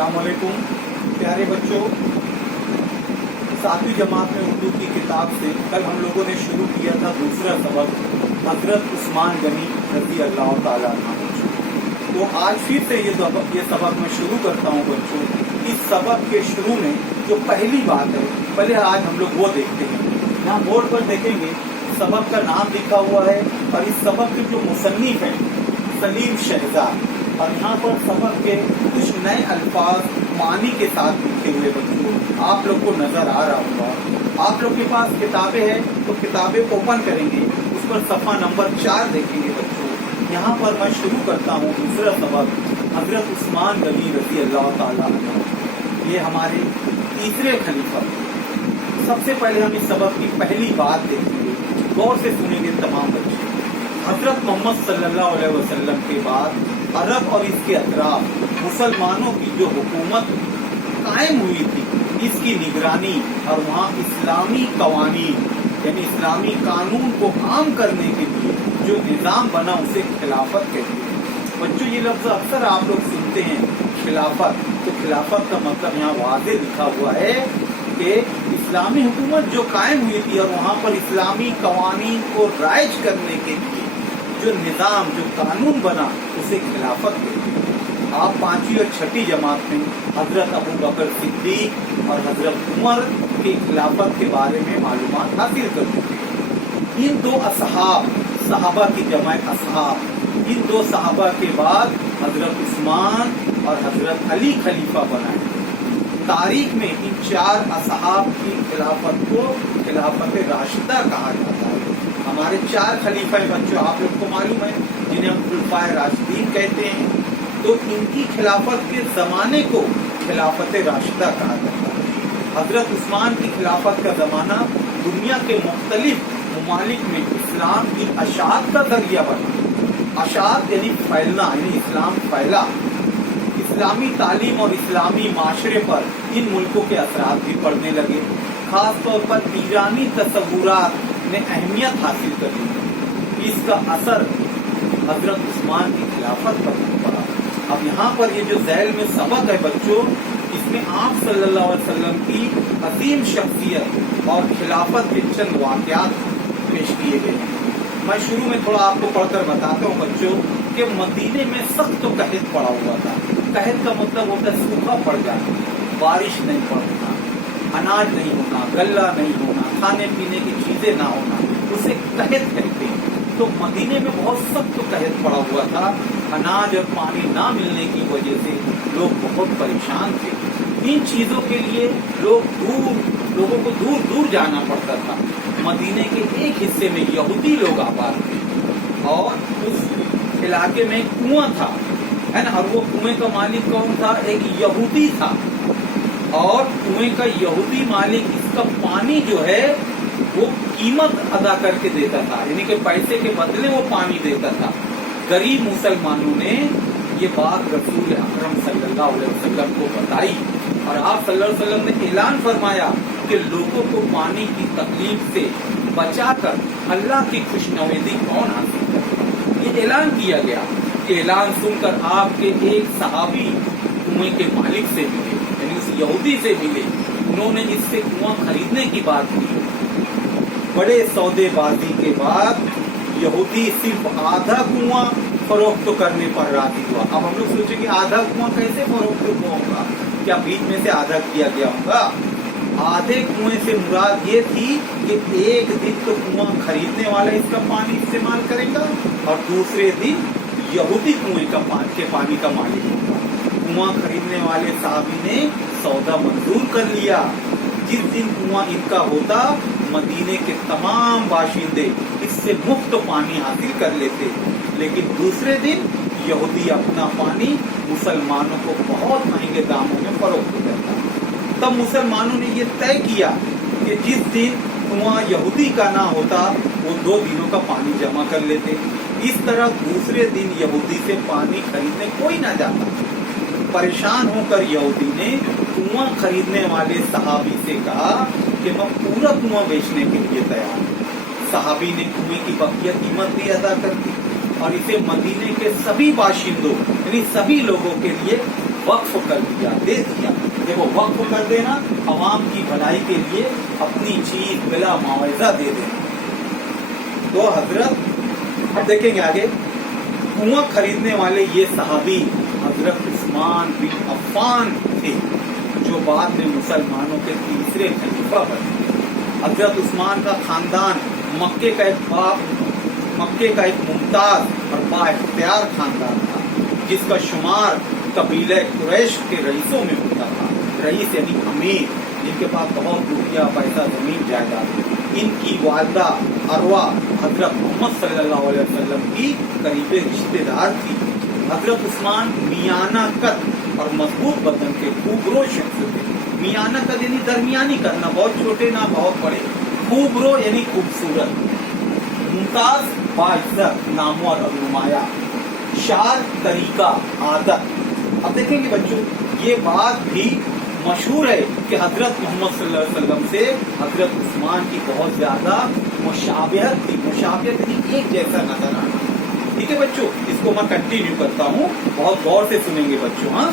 अस्सलाम वालेकुम प्यारे बच्चों, सातवीं जमात में उर्दू की किताब से कल हम लोगों ने शुरू किया था दूसरा सबक हजरत उस्मान गनी रज़ी अल्लाह ताला अन्हु। तो आज फिर से ये सबक मैं शुरू करता हूँ बच्चों। इस सबक के शुरू में जो पहली बात है, पहले आज हम लोग वो देखते हैं। यहाँ बोर्ड पर देखेंगे सबक का नाम लिखा हुआ है और इस सबक के जो मुसन्निफ हैं सलीम शहजाद, और यहाँ पर सबक के कुछ नए अल्फाज मानी के साथ लिखे हुए बच्चों आप लोग को नजर आ रहा होगा। आप लोग के पास किताबें हैं तो किताबें ओपन करेंगे, उस पर सफ़ा नंबर 4 देखेंगे बच्चों। यहाँ पर मैं शुरू करता हूँ दूसरा सबक हजरत उस्मान गनी रज़ी अल्लाह ताला अन्हु। ये हमारे तीसरे खलीफा। सबसे पहले हम इस सबक की पहली बात देखेंगे, गौर से सुनेंगे तमाम बच्चे। हजरत मोहम्मद सल्लल्लाहु अलैहि वसल्लम के बाद अरब और इसके अतराफ मुसलमानों की जो हुकूमत कायम हुई थी, इसकी निगरानी और वहाँ इस्लामी कवानीन यानी इस्लामी कानून को आम करने के लिए जो निज़ाम बना उसे खिलाफत कहते हैं। बच्चों ये लफ्ज़ अक्सर आप लोग सुनते हैं खिलाफत, तो खिलाफत का मतलब यहाँ वाज़े लिखा हुआ है कि इस्लामी हुकूमत जो कायम हुई थी और वहाँ पर इस्लामी कवानीन को राइज करने के लिए जो निज़ाम जो कानून बना उसे खिलाफत कहते हैं। आप 5वीं और 6वीं जमात में हजरत अबू बकर सिद्दीक और हजरत उमर की खिलाफत के बारे में मालूमात हासिल कर चुके हैं। इन दो असहाब, सहाबा की जमा असहाब, इन दो सहाबा के बाद हजरत उस्मान और हजरत अली खलीफा बनाए। तारीख में इन 4 असहाब की खिलाफत को खिलाफत राशिदा कहा जाता है। हमारे 4 खलीफा बच्चों आप लोग को मालूम है, जिन्हें हम खुलफाए राशिदीन कहते हैं। तो इनकी खिलाफत के जमाने को खिलाफत राशिदा कहा जाता है। हजरत उस्मान की खिलाफत का जमाना दुनिया के मुख्तलिफ ममालिक में इस्लाम की अशात का जरिया बना। अशात यानी फैलना, यानी इस्लाम फैला। इस्लामी तालीम और इस्लामी माशरे पर इन मुल्कों के असरात भी पड़ने लगे। खास तौर पर ईरानी तसव्वुरात ने अहमियत हासिल कर ली। इसका असर हजरत उस्मान की खिलाफत पर पड़ा। अब यहाँ पर ये जो ज़ैल में सबक है बच्चों, इसमें आप सल्लल्लाहु अलैहि वसल्लम की अजीम शख्सियत और खिलाफत के चंद वाक़यात पेश किए गए हैं। मैं शुरू में थोड़ा आपको पढ़कर बताता हूँ बच्चों कि मदीने में सख्त तो कहत पड़ा हुआ था। कहत का मतलब होता है सूखा पड़ जाना, बारिश नहीं पड़ना, अनाज नहीं होना, गल्ला नहीं होना, खाने पीने की चीजें ना होना, उसे कहत कहते हैं। तो मदीने में बहुत सख्त कहत पड़ा हुआ था। अनाज और पानी ना मिलने की वजह से लोग बहुत परेशान थे। इन चीजों के लिए लोगों को दूर दूर जाना पड़ता था। मदीने के एक हिस्से में यहूदी लोग आबाद थे और उस इलाके में कुआं था, है ना, और वो कुएं का मालिक कौन था? एक यहूदी था। और कुएं का यहूदी मालिक इसका पानी जो है वो कीमत अदा करके देता था, यानी कि पैसे के बदले वो पानी देता था। गरीब मुसलमानों ने ये बात रसूल अकरम सल्लल्लाहु अलैहि वसल्लम को बताई और आप सल्लल्लाहु अलैहि वसल्लम ने ऐलान फरमाया कि लोगों को पानी की तकलीफ से बचाकर अल्लाह की खुशनवेदी कौन हासिल करे। ये ऐलान किया गया। ऐलान सुनकर आपके एक सहाबी कुएं के मालिक से मिले, यानी उस यहूदी से मिले। उन्होंने इससे कुआं खरीदने की बात की। बड़े सौदेबाजी के बाद यहूदी सिर्फ आधा कुआं फरोख्त करने पर राजी हुआ। अब हम लोग सोचे कि आधा कुआं कैसे फरोख्त होगा, क्या बीच में से आधा किया गया होगा? आधे कुएं से मुराद ये थी कि एक दिन तो कुआं खरीदने वाला इसका पानी इस्तेमाल करेगा और दूसरे दिन यहूदी कुएं का पानी का मालिक होगा। कुआं खरीदने वाले साहबी ने सौदा मंजूर कर लिया। जिस दिन कुआं इनका होता, मदीने के तमाम बाशिंदे इससे मुफ्त पानी हासिल कर लेते। लेकिन दूसरे दिन यहूदी अपना पानी मुसलमानों को बहुत महंगे दामों में फरोख्त करता। तब मुसलमानों ने ये तय किया कि जिस दिन कुआं यहूदी का ना होता वो 2 दिनों का पानी जमा कर लेते। इस तरह दूसरे दिन यहूदी से पानी खरीदने कोई ना जाता। परेशान होकर यहूदी ने कुआं खरीदने वाले सहाबी से कहा कि मैं पूरा कुआं बेचने के लिए तैयार हूँ। सहाबी ने कुएं की बकिया कीमत भी अदा कर दी और इसे मदीने के सभी बाशिंदों यानी सभी लोगों के लिए वक्फ कर दिया, दे दिया। देखो वक्फ कर देना, अवाम की भलाई के लिए अपनी चीज बिला मुआवजा दे देना। तो हजरत अब देखेंगे आगे, कुआं खरीदने वाले ये सहाबी हजरत उस्मान बिन अफ़्फ़ान थे, जो बाद में मुसलमानों के तीसरे खलीफा बने। हजरत उस्मान का खानदान मक्के का एक मुमताज और बाइख्तियार खानदान था, जिसका शुमार कबीले कुरैश के रईसों में होता था। रईस यानी अमीर, जिनके पास बहुत रुपया पैसा जमीन जायदाद। इनकी वालिदा अरवा हजरत मोहम्मद सल्लल्लाहु अलैहि वसल्लम की करीबी रिश्तेदार थी। हजरत उस्मान मियाना कद और मजबूत बदन के खूबरो शख्स थे। मियाना कद यानी दरमियानी कद, ना बहुत छोटे ना बहुत बड़े। खूबरो यानी खूबसूरत। मुमताज बाइज्जत, नामवर और नुमाया। शार तरीका आदत। अब देखेंगे बच्चों, ये बात भी मशहूर है कि हजरत मोहम्मद सल्लल्लाहु अलैहि वसल्लम से हजरत उस्मान की बहुत ज्यादा मुशाबिहत थी। मुशाबिहत यानी एक जैसा नजर आना। ठीक है बच्चों, इसको मैं कंटिन्यू करता हूँ, बहुत गौर से सुनेंगे बच्चों। हाँ,